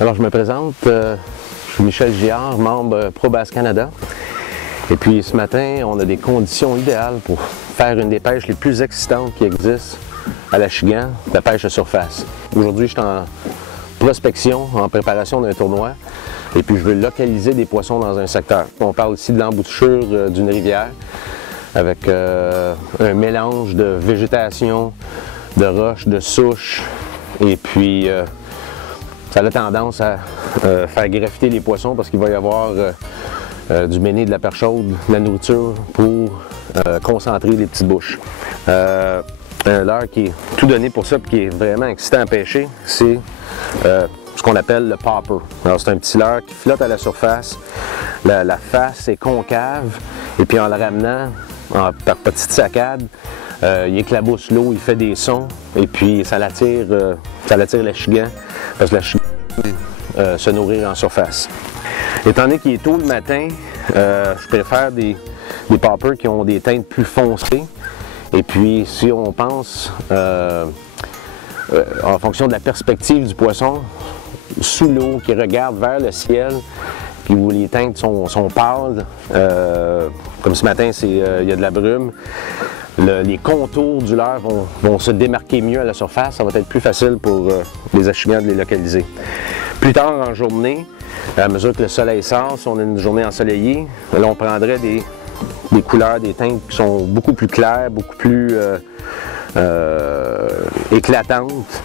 Alors, je me présente, je suis Michel Giard, membre ProBass Canada. Et puis, ce matin, on a des conditions idéales pour faire une des pêches les plus excitantes qui existent à l'Achigan, la pêche à surface. Aujourd'hui, je suis en prospection, en préparation d'un tournoi. Et puis, je veux localiser des poissons dans un secteur. On parle ici de l'embouchure d'une rivière avec un mélange de végétation, de roches, de souches. Et puis, ça a tendance à faire graffiter les poissons parce qu'il va y avoir du méné, de la perche chaude, de la nourriture pour concentrer les petites bouches. Un leurre qui est tout donné pour ça et qui est vraiment excitant à pêcher, c'est ce qu'on appelle le popper. Alors, c'est un petit leurre qui flotte à la surface, la face est concave et puis en le ramenant par petites saccades, il éclabousse l'eau, il fait des sons et puis ça l'attire l'Achigan parce que l'Achigan se nourrir en surface. Étant donné qu'il est tôt le matin, je préfère des poppers qui ont des teintes plus foncées. Et puis si on pense en fonction de la perspective du poisson, sous l'eau, qui regarde vers le ciel, puis où les teintes sont pâles, comme ce matin il y a de la brume, les contours du leurre vont se démarquer mieux à la surface, ça va être plus facile pour les Achigans de les localiser. Plus tard en journée, à mesure que le soleil sort, si on a une journée ensoleillée, là on prendrait des couleurs, des teintes qui sont beaucoup plus claires, beaucoup plus éclatantes,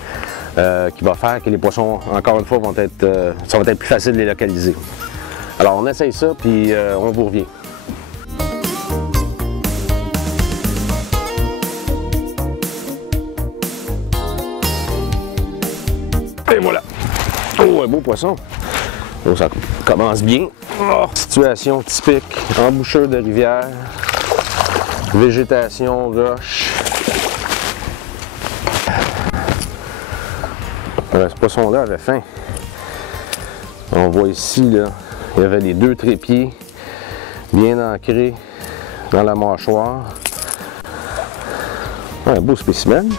qui va faire que les poissons, encore une fois, ça va être plus facile de les localiser. Alors on essaye ça, puis on vous revient. Et voilà! Oh, un beau poisson! Oh, ça commence bien. Oh, situation typique, embouchure de rivière, végétation, roche. Ce poisson-là avait faim. On voit ici, là, il y avait les deux trépieds bien ancrés dans la mâchoire. Un beau spécimen.